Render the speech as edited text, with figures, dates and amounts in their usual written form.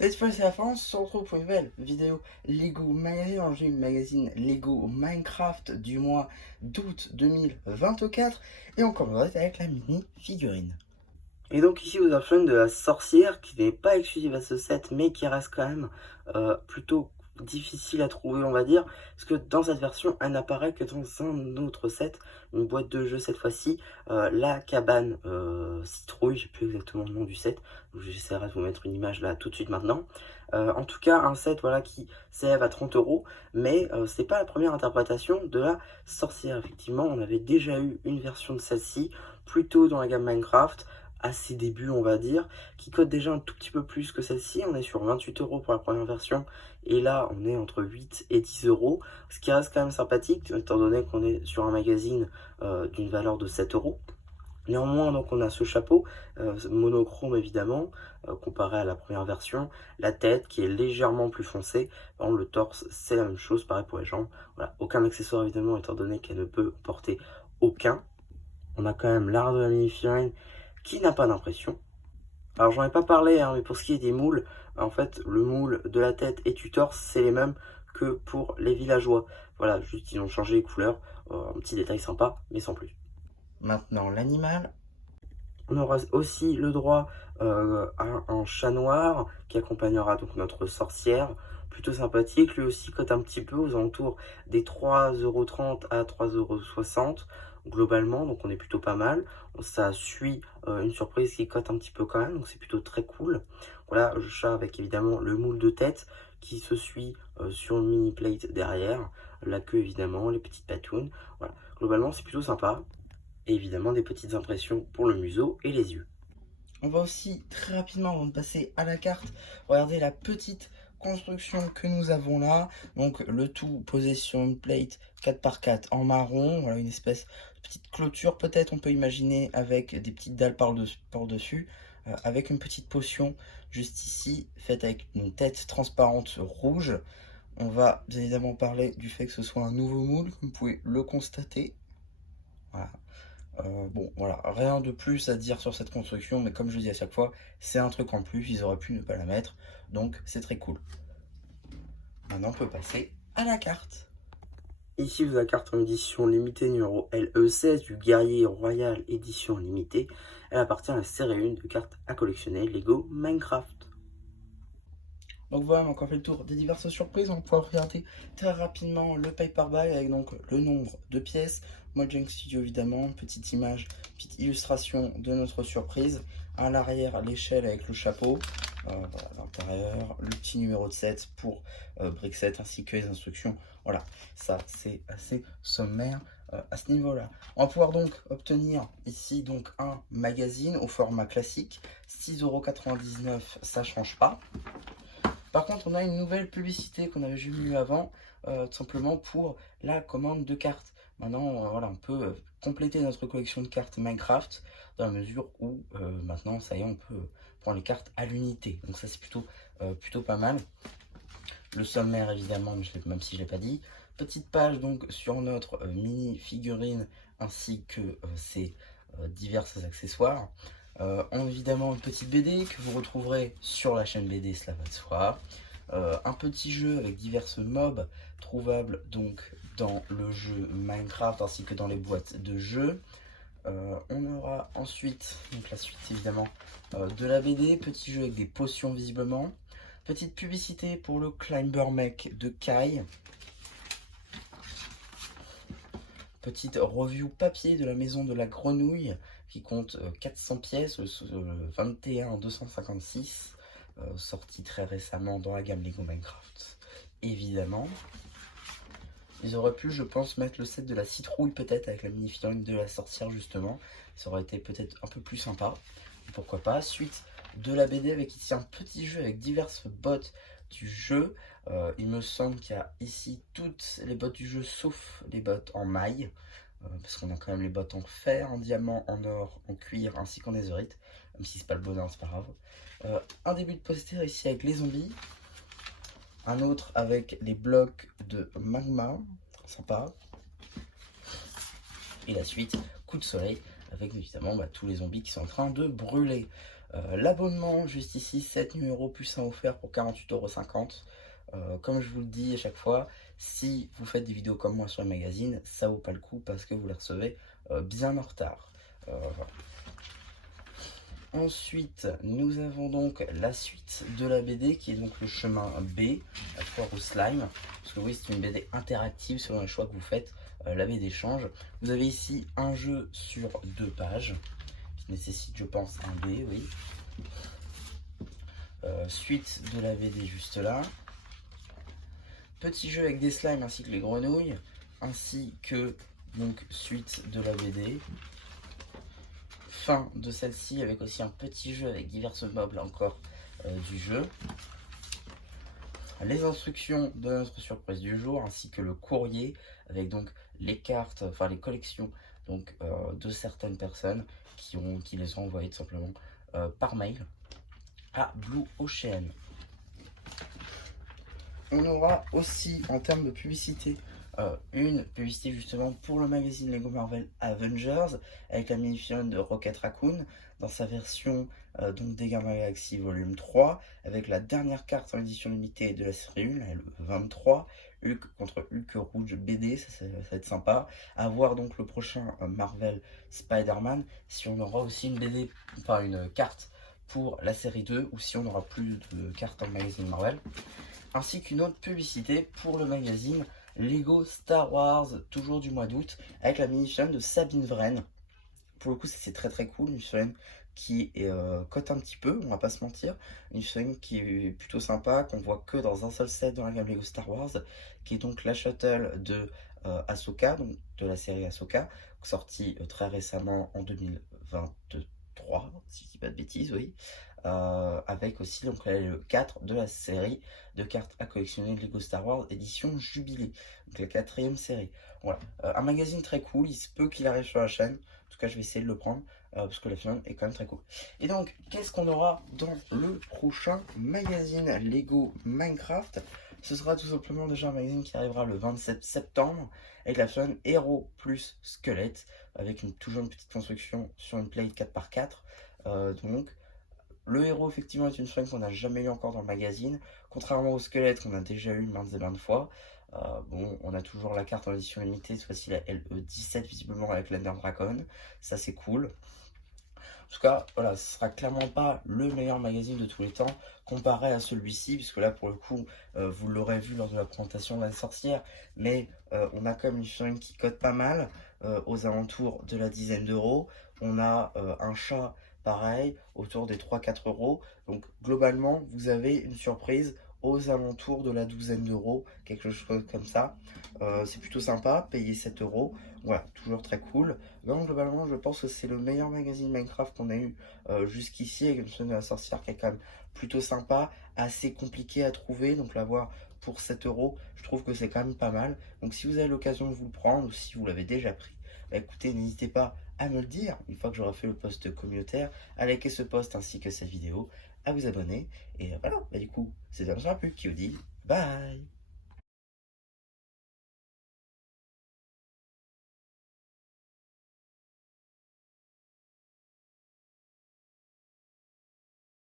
Cette fois c'est la fin, on se retrouve pour une nouvelle vidéo Lego Magazine, un magazine Lego Minecraft du mois d'août 2024 et on commence avec la mini figurine. Et donc ici vous avez de la sorcière qui n'est pas exclusive à ce set mais qui reste quand même plutôt difficile à trouver on va dire. Parce que dans cette version elle n'apparaît que dans un autre set, une boîte de jeu cette fois-ci, la cabane citrouille, j'ai plus exactement le nom du set. Donc j'essaierai de vous mettre une image là tout de suite maintenant. En tout cas un set voilà qui s'élève à 30 euros, mais c'est pas la première interprétation de la sorcière. Effectivement on avait déjà eu une version de celle-ci plutôt dans la gamme Minecraft à ses débuts, on va dire, qui coûte déjà un tout petit peu plus que celle-ci. On est sur 28 euros pour la première version, et là, on est entre 8 et 10 euros, ce qui reste quand même sympathique, étant donné qu'on est sur un magazine d'une valeur de 7 euros. Néanmoins, donc, on a ce chapeau, monochrome évidemment, comparé à la première version. La tête qui est légèrement plus foncée. Par contre, le torse, c'est la même chose, pareil pour les jambes. Voilà, aucun accessoire évidemment, étant donné qu'elle ne peut porter aucun. On a quand même l'art de la mini-figurine qui n'a pas d'impression. Alors j'en ai pas parlé, hein, mais pour ce qui est des moules, en fait le moule de la tête et du torse c'est les mêmes que pour les villageois. Voilà, juste ils ont changé les couleurs, un petit détail sympa, mais sans plus. Maintenant l'animal. On aura aussi le droit à un chat noir qui accompagnera donc notre sorcière, plutôt sympathique, lui aussi cote un petit peu aux alentours des 3,30 € à 3,60 € globalement, donc on est plutôt pas mal. Ça suit une surprise qui cote un petit peu quand même, donc c'est plutôt très cool. Voilà, le chat avec évidemment le moule de tête qui se suit sur une mini plate derrière, la queue évidemment, les petites patounes. Voilà, globalement c'est plutôt sympa. Et évidemment des petites impressions pour le museau et les yeux. On va aussi très rapidement, avant de passer à la carte, regarder la petite construction que nous avons là. Donc le tout posé sur une plate 4x4 en marron. Voilà une espèce de petite clôture peut-être on peut imaginer avec des petites dalles par-dessus. Avec une petite potion juste ici, faite avec une tête transparente rouge. On va bien évidemment parler du fait que ce soit un nouveau moule, comme vous pouvez le constater. Voilà. Bon, voilà, rien de plus à dire sur cette construction, mais comme je dis à chaque fois, c'est un truc en plus, ils auraient pu ne pas la mettre, donc c'est très cool. Maintenant, on peut passer à la carte. Ici, vous avez la carte en édition limitée numéro LE16 du Guerrier Royal édition limitée. Elle appartient à la série 1 de cartes à collectionner Lego Minecraft. Donc voilà, on a encore fait le tour des diverses surprises. On va pouvoir regarder très rapidement le paperback avec donc le nombre de pièces. Mojang Studio évidemment, petite image, petite illustration de notre surprise. À l'arrière, l'échelle avec le chapeau. Voilà, à l'intérieur, le petit numéro de 7 pour Brick 7 ainsi que les instructions. Voilà, ça c'est assez sommaire à ce niveau-là. On va pouvoir donc obtenir ici donc un magazine au format classique. 6,99 €, ça change pas. Par contre, on a une nouvelle publicité qu'on avait jamais vue avant, tout simplement pour la commande de cartes. Maintenant, voilà, on peut compléter notre collection de cartes Minecraft dans la mesure où maintenant, ça y est, on peut prendre les cartes à l'unité. Donc ça, c'est plutôt pas mal. Le sommaire, évidemment, même si je ne l'ai pas dit. Petite page donc sur notre mini figurine ainsi que ses divers accessoires. Évidemment une petite BD que vous retrouverez sur la chaîne BD, cela va de soi. Un petit jeu avec diverses mobs trouvables donc dans le jeu Minecraft ainsi que dans les boîtes de jeux. On aura ensuite, donc la suite évidemment, de la BD, petit jeu avec des potions visiblement. Petite publicité pour le Climber Mech de Kai. Petite review papier de la maison de la grenouille qui compte 400 pièces, le 21 256, sorti très récemment dans la gamme Lego Minecraft. Évidemment. Ils auraient pu, je pense, mettre le set de la citrouille peut-être avec la mini-figurine de la sorcière justement. Ça aurait été peut-être un peu plus sympa. Pourquoi pas. Suite de la BD avec ici un petit jeu avec diverses bottes du jeu. Il me semble qu'il y a ici toutes les bottes du jeu sauf les bottes en maille. Parce qu'on a quand même les bottes en fer, en diamant, en or, en cuir ainsi qu'en azurite. Même si c'est pas le bonheur, c'est pas grave. Un début de poster ici avec les zombies. Un autre avec les blocs de magma. Sympa. Et la suite, coup de soleil, avec évidemment tous les zombies qui sont en train de brûler. L'abonnement, juste ici, 7 numéros plus un offert pour 48,50 €. Comme je vous le dis à chaque fois, si vous faites des vidéos comme moi sur les magazines, ça vaut pas le coup parce que vous les recevez bien en retard. Voilà. Ensuite, nous avons donc la suite de la BD qui est donc le chemin B, la foire au slime. Parce que oui, c'est une BD interactive selon les choix que vous faites, la BD change. Vous avez ici un jeu sur 2 pages qui nécessite, je pense, un dé, oui. Suite de la BD juste là. Petit jeu avec des slimes ainsi que les grenouilles, ainsi que donc suite de la BD. Fin de celle-ci avec aussi un petit jeu avec divers meubles encore du jeu. Les instructions de notre surprise du jour ainsi que le courrier avec donc les cartes, enfin les collections donc de certaines personnes qui les ont envoyées tout simplement par mail à Blue Ocean. On aura aussi en termes de publicité une publicité justement pour le magazine Lego Marvel Avengers avec la mini-figurine de Rocket Raccoon dans sa version donc des Gardiens de la Galaxie volume 3 avec la dernière carte en édition limitée de la série 1, le 23, Hulk contre Hulk Rouge BD, ça va être sympa. À voir donc le prochain Marvel Spider-Man, si on aura aussi une BD, enfin une carte pour la série 2 ou si on n'aura plus de cartes dans le magazine Marvel, ainsi qu'une autre publicité pour le magazine Lego Star Wars, toujours du mois d'août, avec la mini-figurine de Sabine Wren. Pour le coup, ça c'est très cool, une figurine qui est cote un petit peu, on va pas se mentir, une figurine qui est plutôt sympa, qu'on voit que dans un seul set dans la gamme Lego Star Wars, qui est donc la shuttle de Ahsoka, donc de la série Ahsoka, sortie très récemment en 2023, si je dis pas de bêtises, oui. Avec aussi donc le 4 de la série de cartes à collectionner de Lego Star Wars édition Jubilé, donc la 4e série. Voilà, un magazine très cool, il se peut qu'il arrive sur la chaîne, en tout cas je vais essayer de le prendre, parce que la figurine est quand même très cool. Et donc, qu'est-ce qu'on aura dans le prochain magazine Lego Minecraft? Ce sera tout simplement déjà un magazine qui arrivera le 27 septembre, avec la figurine Héros plus Squelette, avec toujours une petite construction sur une plate 4x4, donc le héros, effectivement, est une figurine qu'on n'a jamais eu encore dans le magazine, contrairement au squelette qu'on a déjà eu maintes et maintes fois. Bon, on a toujours la carte en édition limitée, cette fois-ci la LE17, visiblement avec l'Ender Dragon, ça c'est cool. En tout cas, voilà, ce sera clairement pas le meilleur magazine de tous les temps comparé à celui-ci, puisque là, pour le coup, vous l'aurez vu lors de la présentation de la sorcière, mais on a quand même une figurine qui cote pas mal, aux alentours de la dizaine d'euros. On a un chat pareil, autour des 3-4 euros. Donc globalement, vous avez une surprise aux alentours de la douzaine d'euros, quelque chose comme ça. C'est plutôt sympa, payer 7 euros. Voilà, toujours très cool. Donc globalement, je pense que c'est le meilleur magazine Minecraft qu'on a eu jusqu'ici, avec une chaîne de la sorcière qui est quand même plutôt sympa, assez compliqué à trouver. Donc l'avoir pour 7 euros, je trouve que c'est quand même pas mal. Donc si vous avez l'occasion de vous le prendre, ou si vous l'avez déjà pris, bah écoutez, n'hésitez pas à me le dire une fois que j'aurai fait le post communautaire, à liker ce post ainsi que cette vidéo, à vous abonner. Et voilà, bah du coup, c'est Damien la pub qui vous dit bye.